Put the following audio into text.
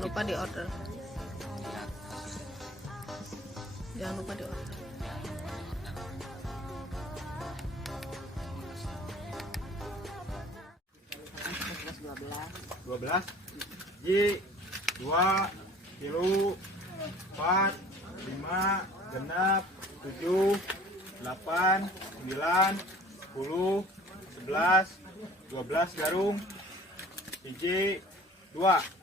Jangan lupa di order. Jangan lupa di order. Dua belas, ji, 2, 3, 4, 5, genap, 7, 8, 9, 10, 11, 12 garung, hiji, 2.